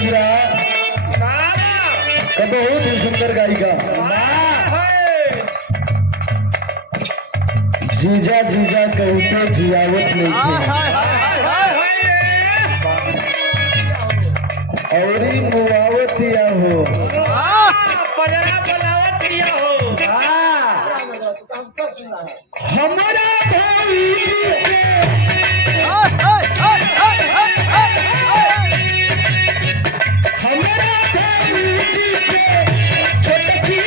गिरा का बहुत ही सुंदर गायिका जीजा जीजा कहते जियावत नहीं और मुआवत या हो हमारा भाई जी हमारा भाई जी के छोटकी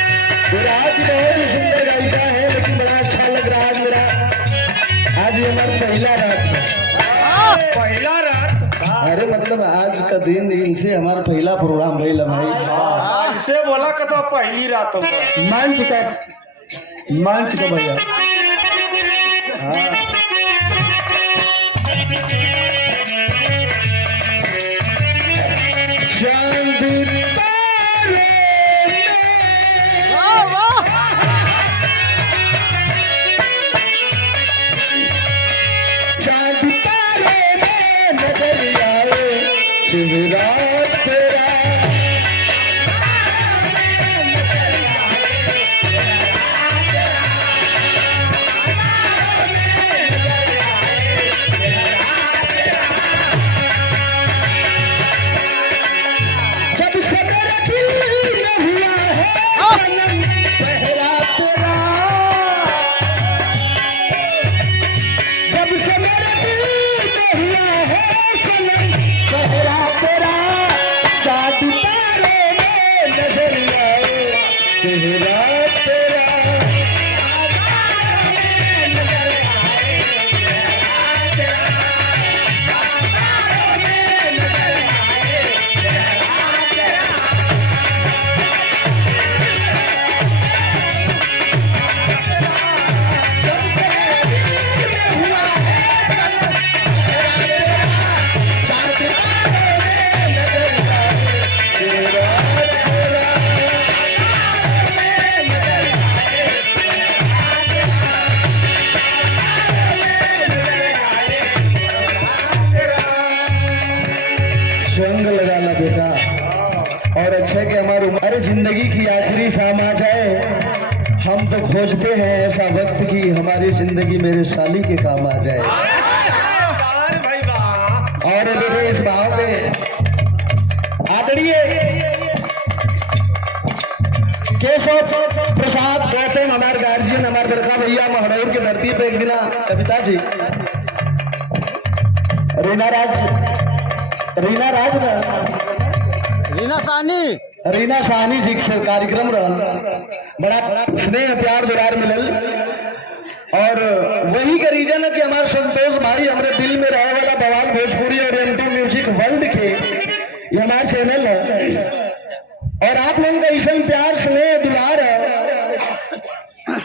बहुत ही सुंदर गायिका है, लेकिन बड़ा अच्छा लग रहा है मेरा। आज ये हमारा पहला रात है। पहला रात? अरे मतलब आज का दिन इनसे हमारा पहला प्रोग्राम भइल भाई। इसे बोला कि तो पहली रात होगा। मंच का भैया। हाँ चांद तारे चांद तारे में नजर आए चेहरा तेरा जब से मेरा दिल में हुआ है जन्म पहरा तेरा जब से मेरे दिल में हुआ है सनम पहरा तेरा चाँद तारे में नजर आए चेहरा तेरा स्वंग लगाना बेटा और अच्छा कि हमारी अरे जिंदगी की आखिरी शाम आ जाए। हम तो खोजते हैं ऐसा वक्त कि हमारी जिंदगी मेरे साली के काम आ जाए। और मेरे इस भाव में आदरणीय केशव प्रसाद गौतम हमारे गार्जियन हमारे बड़का भैया महड़ौर की धरती पे एक दिन कविता जी रीना साहनी जी से कार्यक्रम रहल बड़ा स्नेह प्यार दुरार मिलल और वही का रीजन है कि हमारे संतोष भाई हमारे दिल में रहे वाला बवाल भोजपुरी और M2 म्यूजिक वर्ल्ड के ये हमारे चैनल है और आप लोगों का ऐसा प्यार स्नेह दुलार है।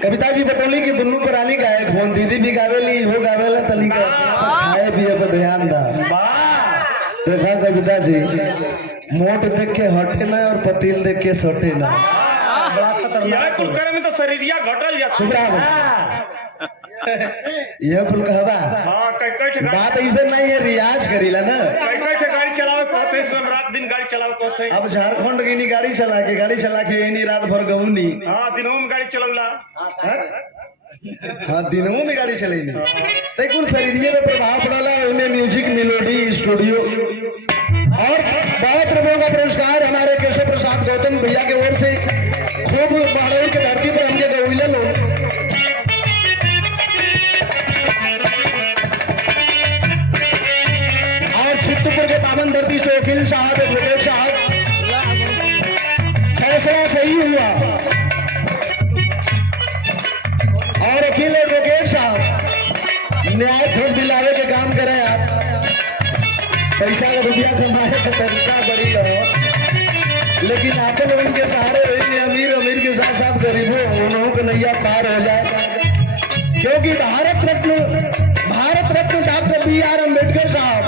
कविता जी बतौली कि दोनों पुरानी गायक फोन दीदी भी गावेली वो गावेला तली का खाए पिए पर ध्यान दा देखा कविता जी मोट देख के हटे ना और पतील देख के सटे ना यह कुल करे में तो शरीरिया घटल जाता यह कुल कहवा हाँ कई बात ऐसे नहीं है रियाज करीला ना कई गाड़ी चलावे कहते हैं रात दिन गाड़ी चलावे कहते हैं। अब झारखंड की नहीं गाड़ी चला के ये नहीं रात भर गऊनी हाँ दिनों में गाड़ी चलौला हाँ दिनों में गाड़ी चलेगी तो कुल शरीरिये पे प्रभाव पड़ला उनमें म्यूजिक मेलोडी स्टूडियो और बहुत लोगों का पुरस्कार हमारे केशव प्रसाद गौतम भैया के ओर से खूब महड़ौर की धरती पर हमके गौले लोग और चित्तपुर के पावन धरती से वकील साहब एडवोकेट साहब फैसला सही हुआ और वकील एडवोकेट साहब न्याय खोज दिलावे के काम करें आप पैसा का रुपया कमाए का तरीका बड़ी करो लेकिन आप लोगों के सहारे अमीर के साथ साथ गरीबों उन्होंने को नैया पार हो जाए। क्योंकि भारत रत्न डॉक्टर बी.आर. अम्बेडकर साहब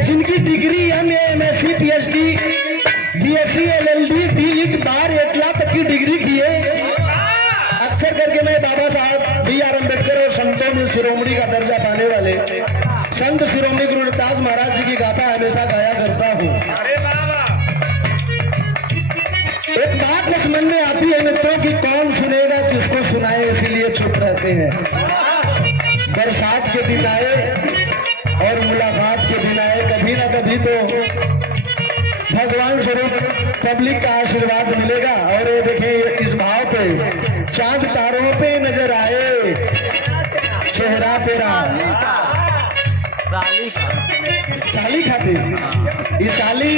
जिनकी degree MA, MSc, PhD, BSc, LLD, DLitt, bar 1 lakh तक की डिग्री की है। अक्सर करके मैं बाबा साहब बी.आर. अम्बेडकर और संतों में शिरोमणि का दर्जा पाने वाले संत शिरोमणि गुरु रविदास महाराज जी की गाथा हमेशा गाया करता हूँ। अरे बाबा एक बात बस मन में आती है मित्रों कि कौन सुनेगा, किसको सुनाए, इसीलिए चुप रहते हैं। बरसात के दिन आए और मुलाकात के दिन आए, कभी ना कभी तो भगवान स्वरूप पब्लिक का आशीर्वाद मिलेगा। और ये देखिए इस भाव पे चांद तारों पे नजर आए, चेहरा तेरा साली खातिर, इस साली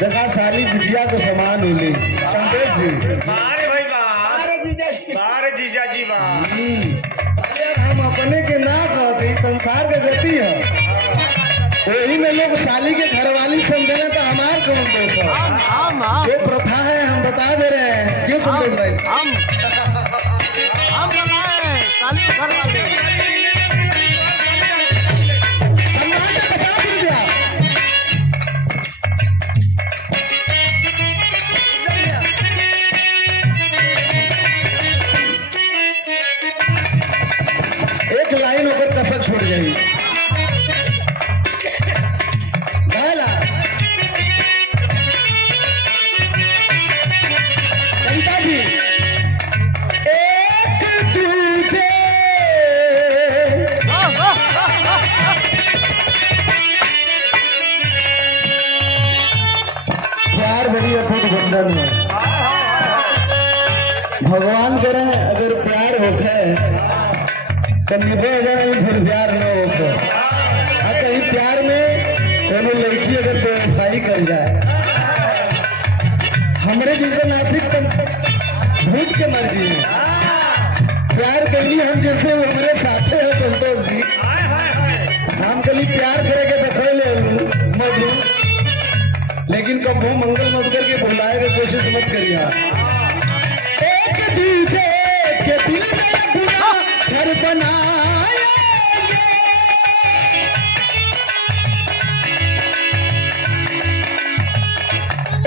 देखा साली बिटिया को समान होली। संतोष जी बारे भाई बारे जीजा जी बा हम अपने के ना कहते, संसार के गति है। वही में लोग साली के घरवाली समझे तो हमार कौन दोष है? जो प्रथा है हम बता दे रहे हैं। क्यों संतोष भाई? हम बनाए साली घर वाले। सम्मान में 50 रुपया। एक लाइन होकर कसक छूट गई। कविता जी एक दूजे प्यार बड़ी अटूट बंधन है। भगवान करे अगर प्यार होखे तो निभा जाए, फिर प्यार न होखे। कहीं प्यार में कोनो लड़की अगर बेवफाई कर जाए, हमरे जैसे नासिक भूत के मर्जी में प्यार करनी हम जैसे हमारे साथे है संतोष जी। हम कभी प्यार करेंगे देखो ले मजू, लेकिन कभी मंगल मत करके बुलाए की कोशिश मत करिए। एक दूसरे के दिल में अपना घर बनाएंगे,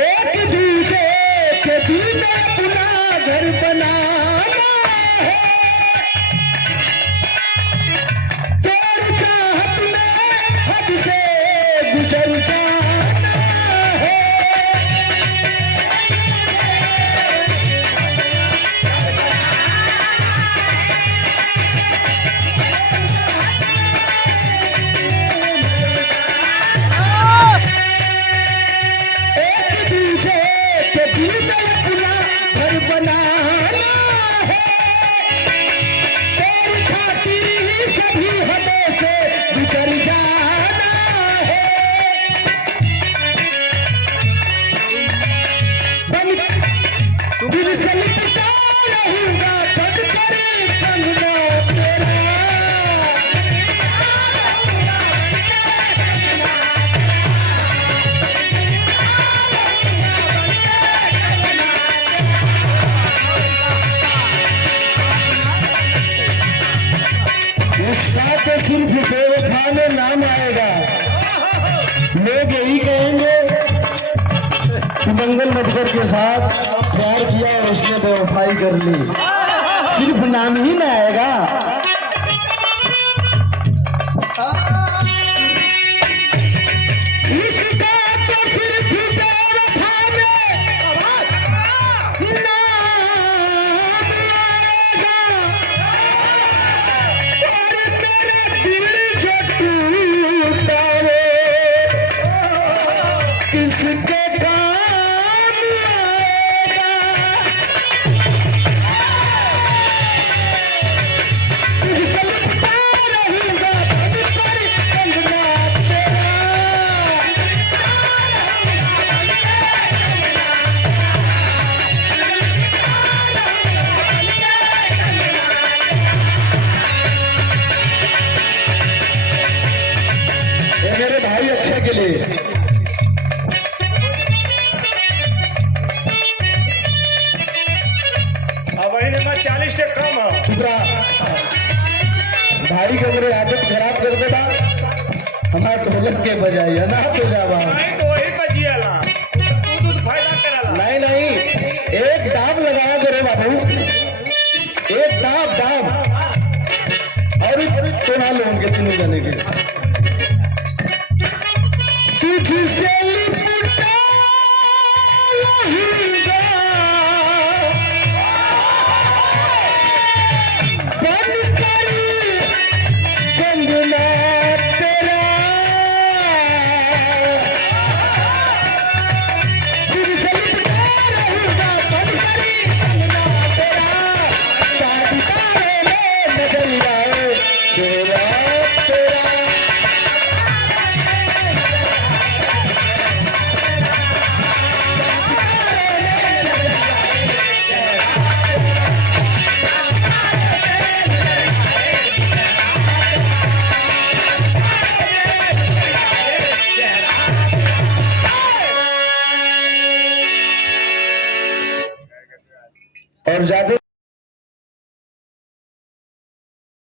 एक दूसरे के दिल में अपना घर बनाना है। तेरी चाहत में हद से गुजर जाना है। एक दूसरे के दिल में अपना घर बनाना है। तेरी खातिर ही सभी हदों से गुजर जाना है। बन दिल से लिपटा रहूंगा कद करे कंगना तेरा। उसका तो सिर्फ बेवफा में नाम आएगा। लोग यही कहेंगे कि मंगल मधुकर के साथ प्यार किया और उसने बेवफाई कर ली, सिर्फ नाम ही में आएगा। इसका तो सिर्फ बेवफा में नाम आएगा। और मेरे दिल जो टूटा वो किसके काम आएगा? माई के हमरे आदत खराब कर देता हमारे ढोलक के बजाय अनाथ हो जावा। नहीं तो वही का जियाला तू तो फायदा कराला। नहीं नहीं, एक दाब लगाया करो बाबू, एक दाब दाब और तो ना लोगे तीनों जने के। तुझसे लिपटा रहूंगा, बनकर कंगना तेरा, तुझसे लिपटा रहूंगा, बनकर कंगना तेरा, चांद तारे में नजर आए चेहरा तेरा। और जादू